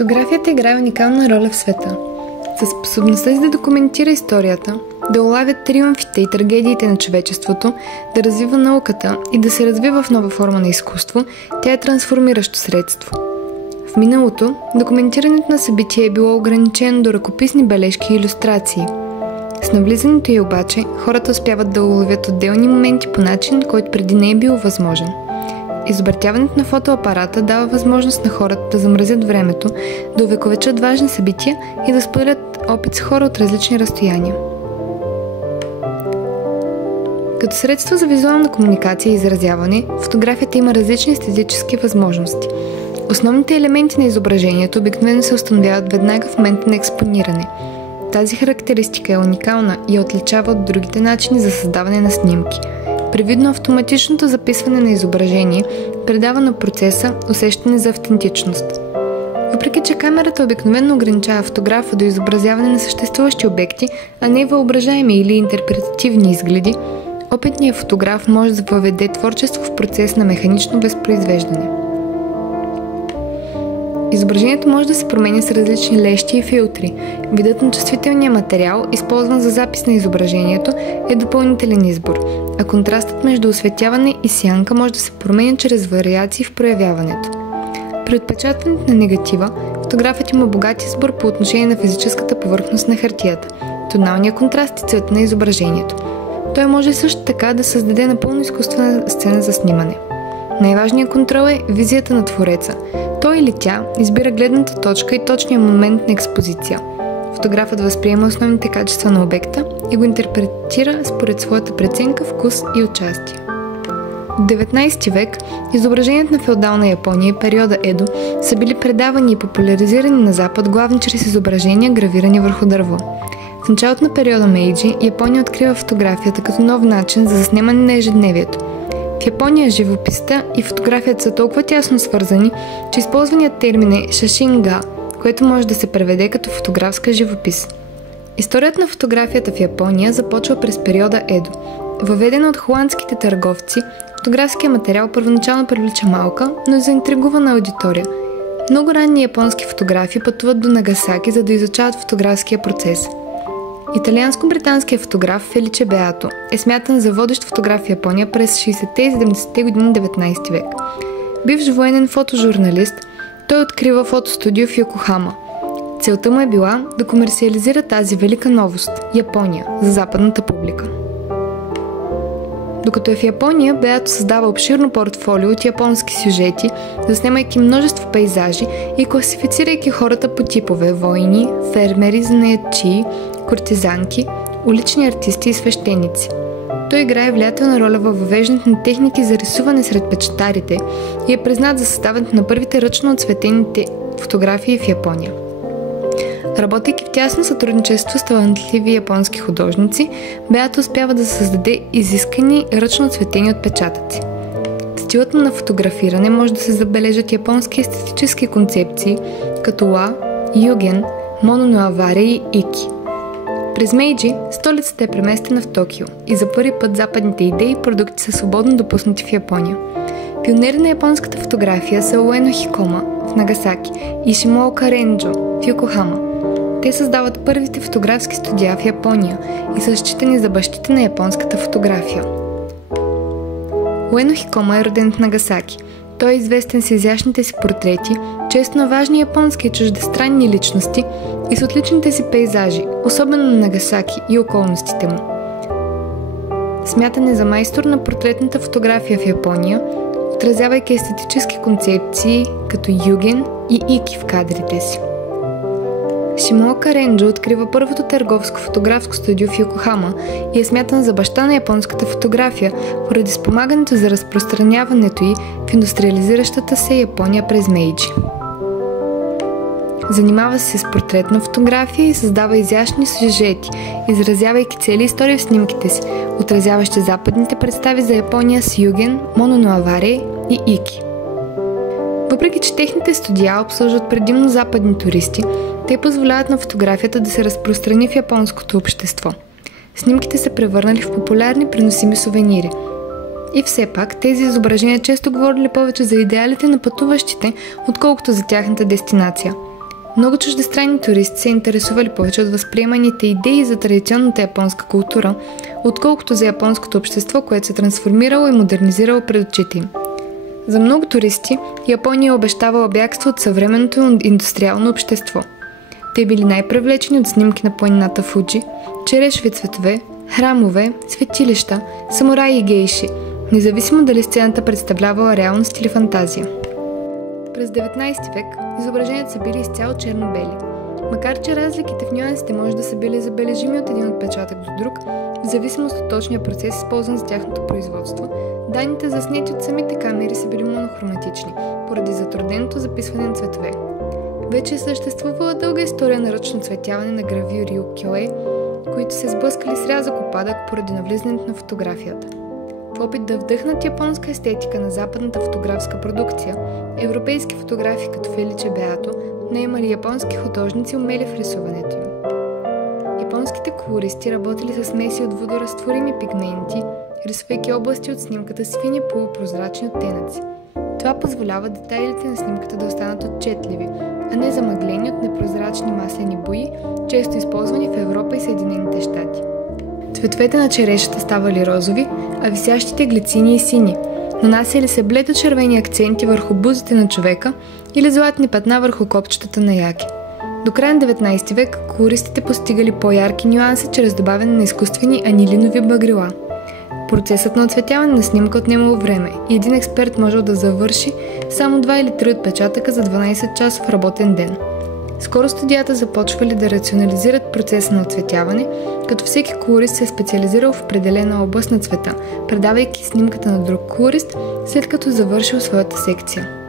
Фотографията играе уникална роля в света. Със способността си да документира историята, да улавя триумфите и трагедиите на човечеството, да развива науката и да се развива в нова форма на изкуство, тя е трансформиращо средство. В миналото, документирането на събития е било ограничено до ръкописни бележки и илюстрации. С навлизането й обаче, хората успяват да уловят отделни моменти по начин, който преди не е бил възможен. Изобретяването на фотоапарата дава възможност на хората да замразят времето, да увековечат важни събития и да споделят опит с хора от различни разстояния. Като средство за визуална комуникация и изразяване, фотографията има различни естетически възможности. Основните елементи на изображението обикновено се установяват веднага в момента на експониране. Тази характеристика е уникална и я отличава от другите начини за създаване на снимки. Привидно автоматичното записване на изображение придава на процеса усещане за автентичност. Въпреки че камерата обикновено ограничава фотографа до изобразяване на съществуващи обекти, а не въображаеми или интерпретативни изгледи, опитният фотограф може да въведе творчество в процес на механично възпроизвеждане. Изображението може да се променя с различни лещи и филтри. Видът на чувствителния материал, използван за запис на изображението, е допълнителен избор, а контрастът между осветяване и сянка може да се променя чрез вариации в проявяването. При отпечатването на негатива, фотографът има богат избор по отношение на физическата повърхност на хартията, тоналния контраст и цвета на изображението. Той може също така да създаде напълно изкуствена сцена за снимане. Най-важният контрол е визията на твореца. Той или тя избира гледната точка и точния момент на експозиция. Фотографът възприема основните качества на обекта и го интерпретира според своята преценка, вкус и участие. В 19 век изображенията на феодална Япония и периода Едо са били предавани и популяризирани на Запад главно чрез изображения, гравирани върху дърво. В началото на периода Мейджи Япония открива фотографията като нов начин за заснемане на ежедневието. В Япония живописта и фотографията са толкова тясно свързани, че използваният термин е шашинга, което може да се преведе като фотографска живопис. Историята на фотографията в Япония започва през периода Едо. Въведена от холандските търговци, фотографският материал първоначално привлича малка, но и заинтригувана аудитория. Много ранни японски фотографи пътуват до Нагасаки, за да изучават фотографския процес. Италианско-британският фотограф Феличе Беато е смятан за водещ фотограф в Япония през 60-те и 70-те години 19 век. Бивш военен фотожурналист, той открива фотостудио в Йокохама. Целта му е била да комерциализира тази велика новост – Япония, за западната публика. Докато е в Япония, Беато създава обширно портфолио от японски сюжети, заснемайки множество пейзажи и класифицирайки хората по типове – войни, фермери, занаятчии, куртизанки, улични артисти и свещеници. Той играе влиятелна роля във въвеждането на техники за рисуване сред печатарите и е признат за съставянето на първите ръчно отцветените фотографии в Япония. Работейки в тясно сътрудничество с талантливи японски художници, Беато успява да създаде изискани ръчно отцветени отпечатъци. В стилът на фотографиране може да се забележат японски естетически концепции, като ла, юген, моно но аваре и ики. През Мейджи столицата е преместена в Токио и за първи път западните идеи и продукти са свободно допуснати в Япония. Пионери на японската фотография са Уено Хикома в Нагасаки и Шимоока Ренджо в Йокохама. Те създават първите фотографски студия в Япония и са считани за бащите на японската фотография. Уено Хикома е роден в Нагасаки. Той е известен с изящните си портрети, често на важни японски и чуждестранни личности и с отличните си пейзажи, особено на Нагасаки и околностите му. Смятан е за майстор на портретната фотография в Япония, отразявайки естетически концепции като юген и ики в кадрите си. Шимоока Ренджо открива първото търговско фотографско студио в Йокохама и е смятан за баща на японската фотография, поради спомагането за разпространяването й в индустриализиращата се Япония през Мейджи. Занимава се с портретна фотография и създава изящни сюжети, изразявайки цели истории в снимките си, отразяващи западните представи за Япония с юген, моно но аваре и ики. Въпреки че техните студия обслужват предимно западни туристи, те позволяват на фотографията да се разпространи в японското общество. Снимките се превърнали в популярни преносими сувенири. И все пак, тези изображения често говорили повече за идеалите на пътуващите, отколкото за тяхната дестинация. Много чуждестранни туристи се интересували повече от възприеманите идеи за традиционната японска култура, отколкото за японското общество, което се трансформирало и модернизирало пред очите им. За много туристи Япония обещавала бягство от съвременното индустриално общество. Те били най-привлечени от снимки на планината Фуджи, черешови цветове, храмове, светилища, самураи и гейши, независимо дали сцената представлявала реалност или фантазия. През 19 век изображенията са били изцяло черно-бели. Макар че разликите в нюансите може да са били забележими от един отпечатък до друг, в зависимост от точния процес, използван за тяхното производство, данните заснети от самите камери са били монохроматични, поради затрудненото записване на цветове. Вече е съществувала дълга история на ръчно цветяване на гравюри и укиё-е, които се сблъскали с рязък опадък поради навлизането на фотографията. В опит да вдъхнат японска естетика на западната фотографска продукция, европейски фотографи като Феличе Беато наемали японски художници умели в рисуването им. Японските колористи работили с смеси от водоразтворими пигменти, рисувайки области от снимката с фини полупрозрачни оттенъци. Това позволява детайлите на снимката да останат отчетливи, а не замъглени от непрозрачни маслени бои, често използвани в Европа и Съединените щати. Цветовете на черешата ставали розови, а висящите глицини и сини, нанасяли се бледо-червени акценти върху бузите на човека или златни петна върху копчетата на яки. До края на 19 век колористите постигали по-ярки нюанси чрез добавяне на изкуствени анилинови багрила. Процесът на оцветяване на снимка отнемало време и един експерт можел да завърши само 2 или 3 отпечатъка за 12-часов работен ден. Скоро студията започвали да рационализират процеса на оцветяване, като всеки колорист се е специализирал в определена област на цвета, предавайки снимката на друг колорист, след като завършил своята секция.